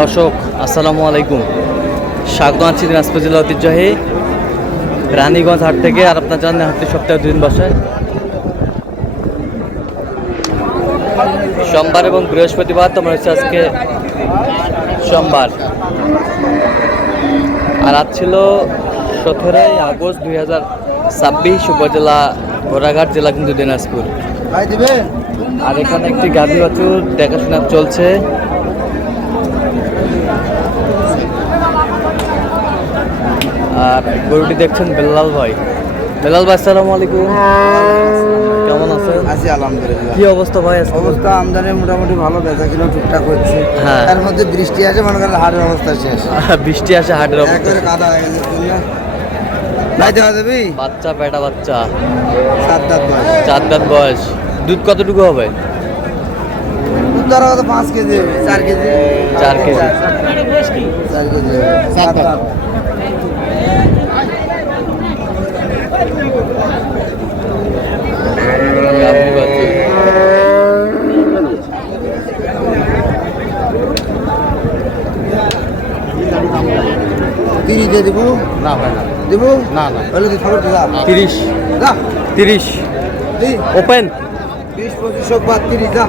দর্শক আসসালামু আলাইকুম, স্বাগত আছি দিনাজপুর জেলা ঐতিহ্যবাহী রানীগঞ্জ হাট থেকে। আর আপনার জানেন হাটটি সপ্তাহে 2 দিন বসে, সোমবার এবং বৃহস্পতিবার। তোমার হচ্ছে আজকে সোমবার, আর আজ ছিল 17 আগস্ট 2026, উপজেলা ঘোড়াঘাট, জেলা কিন্তু দিনাজপুর। আর এখানে একটি গাভী বাছুর দেখাশোনা চলছে। আর গরুটি দেখছেন বেলাল ভাই। বেলাল ভাই আসসালামু আলাইকুম, কেমন আছেন? আছি আলহামদুলিল্লাহ। কি অবস্থা ভাই? অবস্থা আমদানি মোটামুটি ভালো, বেচা কিনা টুকটাক হচ্ছে। হ্যাঁ, তার মধ্যে বৃষ্টি আছে, মনে করেন হাটের অবস্থা শেষ। বৃষ্টি আসে, হাটের অবস্থা একবারে কাদা হয়ে গেছে। ভাই দেওয়া যাবি? বাচ্চা, বেটা বাচ্চা, 7 দাঁত বয়স। 4 দাঁত বয়স। দুধ কতটুকু হবে? দুধ ধরা কত 5 কেজি হবে, 4 কেজি। 4 কেজি। 4 কেজি হবে। 7 দাঁত। গাভী বাছুর। তিরিশ দিয়ে দিব? না ভাই না, দিব না না। তাহলে তুই খবর দিলা 30 যা 30 দি ওপেন 20-25 সব বাদ 30 যা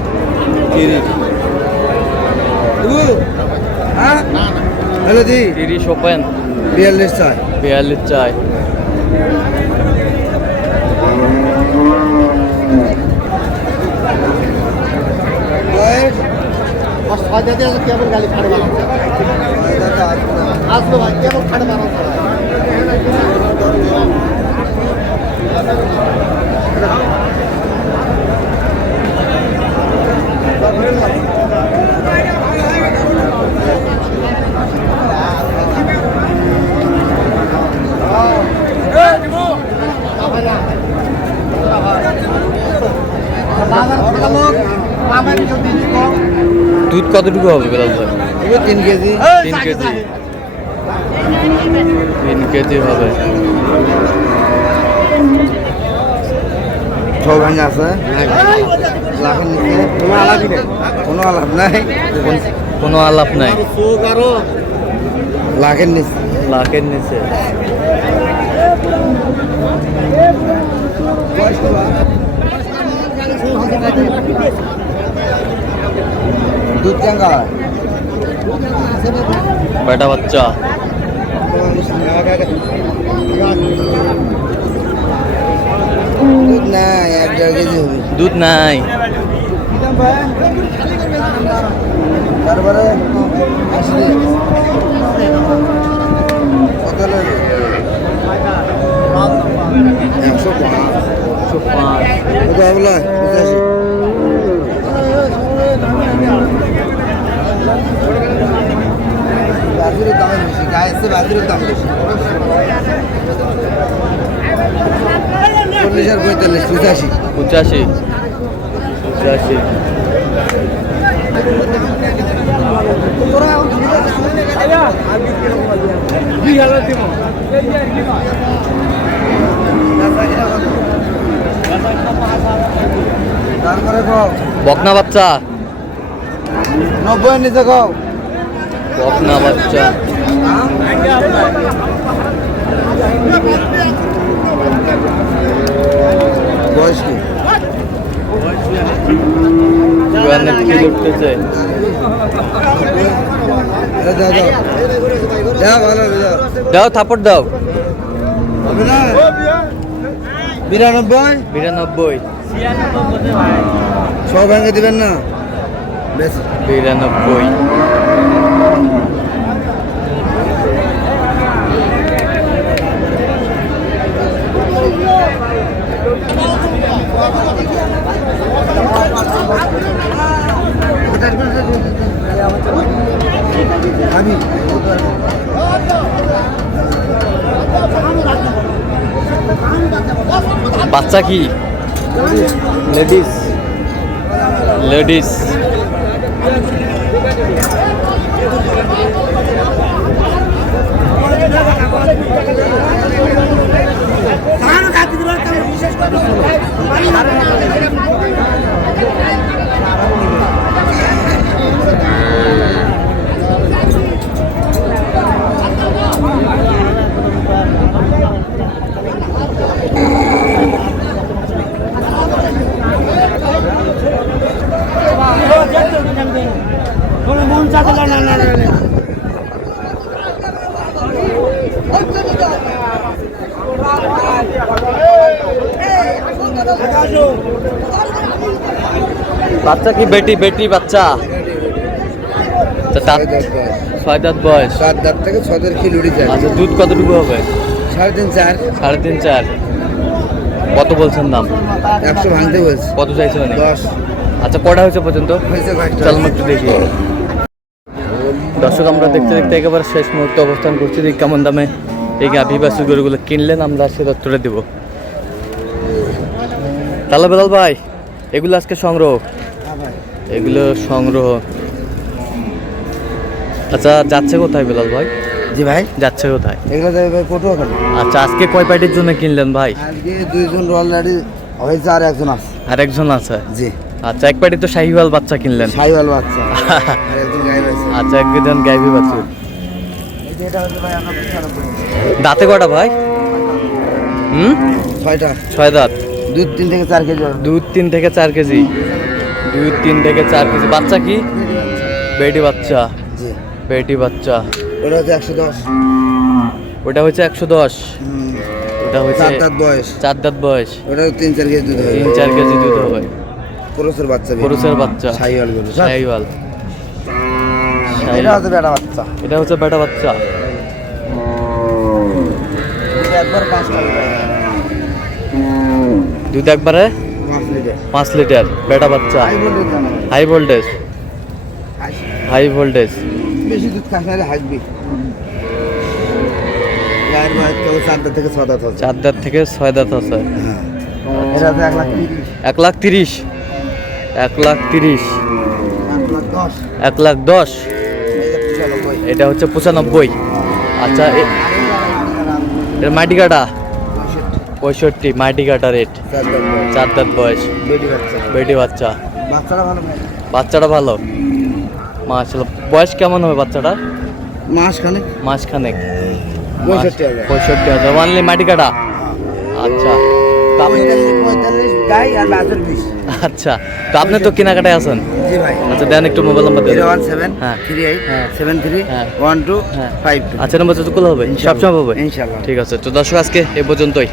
30 দিব। হ্যাঁ তাহলে দি 30 ওপেন। 42 চাই। 42 চাই। বয়স কেমন গালি খাড়ে বানাচ্ছে আসলো ভাই, কেমন খাড়ে বানাচ্ছে দুধ কতটুকু হবে বেলাল ভাই? 3 কেজি। 3 কেজি। 3 কেজি হবে। সব ভাঙা আছে, লাভের নিচে কোনো আলাপ নাই। কোনো আলাপ নাই। লাখের নিচে। লাখের নিচে। দুধ কেঙ্গা বেটা বাচ্চা। দুধ নাই, 1-1.5 কেজি হবে। দুধ নাই। তারপরে আসলে কত লাগে? 105। 105। কত বলা? 85। বাজারের দাম বেশি, গায়েছে বাজারের দাম বেশি। 40 আর 45, 85। 85। 85। তারপরে কও বকনা বাচ্চা। 90 এর নিচে কও। বকনা বাচ্চা। বয়স কি? অনেক কি উঠতেছে। দাও দাও দাও ভালো দাও। দাও থাপড় দাও। হবে না? 92। 92। সব ভেঙে দিবেন না? বেশ 92। আমি বাচ্চা কি? লেডিস। লেডিস। বাচ্চা কি বেটি বেটি বাচ্চা? আচ্ছা, দাঁত 6 দাঁত বয়স। 7 দাঁত থেকে 6 দাঁত খেলে উঠে যায়। আচ্ছা, দুধ কতটুকু হবে? 3.5 4। 3.5 4। কত বলছেন দাম? 100 ভাঙতে বলছে। কত চাইছে মানে? 10 আচ্ছা, কটা হয়েছে পর্যন্ত? হয়েছে কয়েকটা। চল একটু দেখি। দর্শক, আমরা দেখতে দেখতে একেবারে শেষ মুহূর্তে অবস্থান করছি। দেখি কেমন দামে এই গাভী বাছুর গরুগুলো কিনলেন, আমরা সে দত্তরে দেব। তাহলে বেলাল ভাই, এগুলো আজকে সংগ্রহ? এগুলো সংগ্রহ। আচ্ছা, যাচ্ছে কোথায় বেলাল ভাই? জি ভাই, যাচ্ছে কোথায়? এগুলো যাবে ভাই পটুয়াখালী। আচ্ছা, আজকে কয় পার্টির জন্য কিনলেন ভাই? আজকে 2 জন অলরেডি হয়েছে, আর একজন আছে। আর একজন আছে? জি। আচ্ছা, এক পার্টি তো শাহিওয়াল বাচ্চা কিনলেন। শাহিওয়াল বাচ্চা আর একজন গাই আছে। আচ্ছা, একজন গাভী বাছুর। এই যে এটা হচ্ছে ভাই আপনার 95। দাঁতে কটা ভাই? 6টা। 6 দাঁত। দুধ 3 থেকে 4 কেজি হবে। দুধ 3 থেকে 4 কেজি। দুধ 3 থেকে 4 কেজি। বাচ্চা কি? বেটি বাচ্চা। জি। বেটি বাচ্চা। ওটা হচ্ছে 110। ওটা হচ্ছে 110। ওটা হচ্ছে 4 দাঁত বয়স। 4 দাঁত বয়স। ওটা 3 4 কেজি দুধ হবে। 3 4 কেজি দুধ হবে। পুরুষের বাচ্চা। পুরুষের বাচ্চা। শাহিওয়াল গুলো। শাহিওয়াল। এটা হচ্ছে বেটা বাচ্চা। এটা হচ্ছে বেটা বাচ্চা। একবার 5 টাকা। দুধ একবারে 5 লিটার। 5 লিটার। বেটা বাচ্চা। High voltage. High voltage. বেশি দুধ খাস না, হাসবি। গায়ের বয়স তো 4 দাঁত থেকে 6 দাঁত হচ্ছে। 4 দাঁত থেকে 6 দাঁত আছে। হ্যাঁ। এটা হচ্ছে 1,30,000। 1,30,000। 1,30,000। 1,10,000। 1,10,000। এই এটা যে 95। হচ্ছে 95। আচ্ছা, এর মাটি কাটা 65। মাটি কাটা রেট। 4 দাঁত বয়স। বেটি বাচ্চা। বেটি বাচ্চা। বাচ্চাটা ভালো ভাই। বাচ্চাটা ভালো। মাশাআল্লাহ। বয়স কেমন হবে বাচ্চাটা? মাস খানেক। মাসখানেক। 65,000। 65,000 অনলি মাটি কাটা। আচ্ছা, তো আপনি 45 গাই আর বাজার 20। আচ্ছা, তো আপনি তো কেনাকাটায় আছেন। জি ভাই। আচ্ছা, দেন একটু মোবাইল নাম্বার দেন। 017 হ্যাঁ। 38 হ্যাঁ। 73 হ্যাঁ। 12 হ্যাঁ। 52। আচ্ছা, নম্বর যতগুলো হবে ইনশাআল্লাহ। সবসময় পাবে। ইনশাআল্লাহ। ঠিক আছে, তো দর্শক আজকে এ পর্যন্তই।